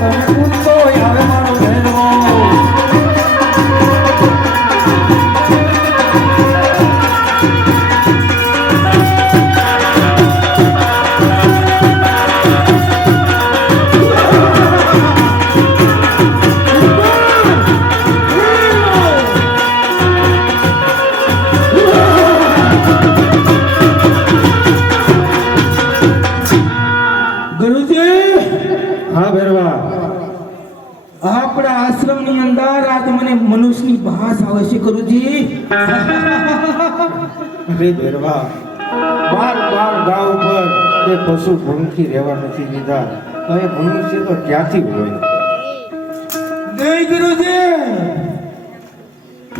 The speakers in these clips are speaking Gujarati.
કૂદતો આવે મારો ભેરવો. હા ભેરવા, આપણા આશ્રમની અંદર આજ મને મનુષ્યની ભાસ આવે છે ગુરુજી. અરે ભેરવા, બાર ગાંવ ઉપર તે પશુ પંખી રહેવા નથી દીધા, હવે મનુષ્ય તો ક્યાંથી હોય? જય ગુરુજી.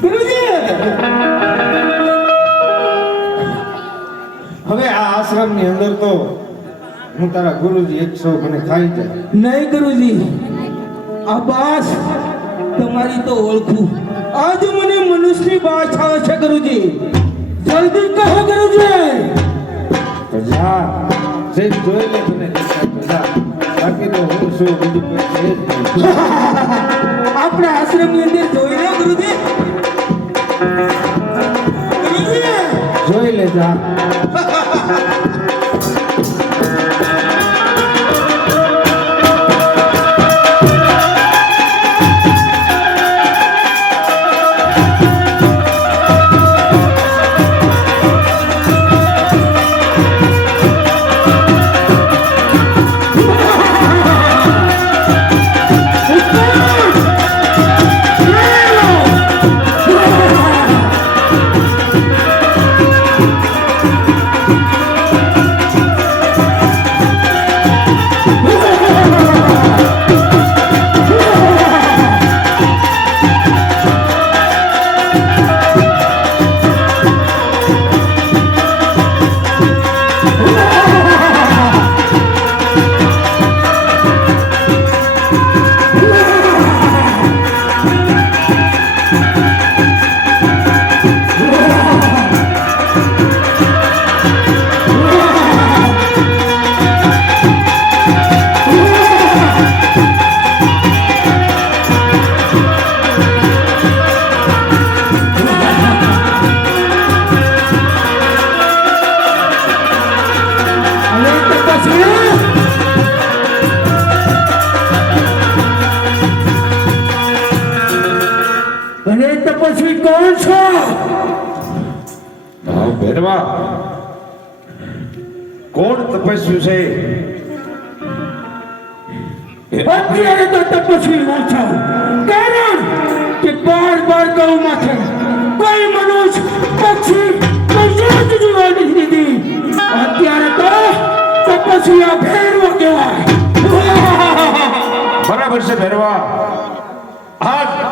ગુરુજી હવે આ આશ્રમની અંદર તો હું તારા ગુરુજી 100 મને ખાઈ જાય. નહીં ગુરુજી, આ બાસ તમારી તો ઓળખું. આજ મને મનુષ્યની ભાસ આવે છે ગુરુજી. જલ્દી કહો ગુરુજી. તો જા, જે જોઈ લે તને દેખાય તો જા, બાકી તો હું શું બીજું કોઈ છે જ નહીં. આપણા આશ્રમની અંદર જોઈ લો ગુરુજી. ગુરુજી જોઈ લે જા. અને તપસ્વી કોણ છો? હા ભેરવા, કોણ તપસ્વી છે? અત્યારે તો તપસ્વી હું છું, કારણ કે બાર ગૌ માથે કોઈ મનુષ્ય પક્ષી કશું જ જોવા નથી દીધી. અત્યારે તો તપસ્વી આ ભેરવો કહેવાય. બરાબર છે ભેરવા,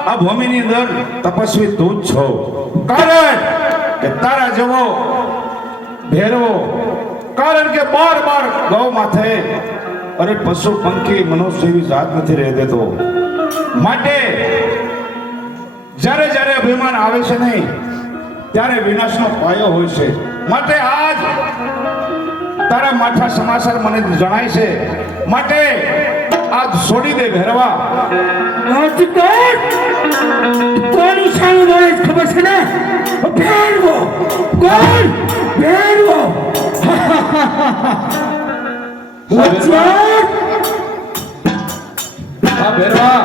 આ ભૂમિની અંદર તપસ્વી તું જ છો, કારણ કે તારા જેવો ભેરવો, કારણ કે બાર ગૌ માથે અરે પશુ પંખી મનુષ્ય જેવી જાત નથી રહી દેતો. માટે જ્યારે અભિમાન આવે છે નહીં ત્યારે વિનાશનો પાયો હોય છે. માટે આજ તારા માઠા સમાચાર મને જણાય છે, માટે આજ છોડી દે ભેરવા. કોની સામે બોલે ખબર છે ને? ભેરવો. કોણ? ભેરવો. હા ભેરવા,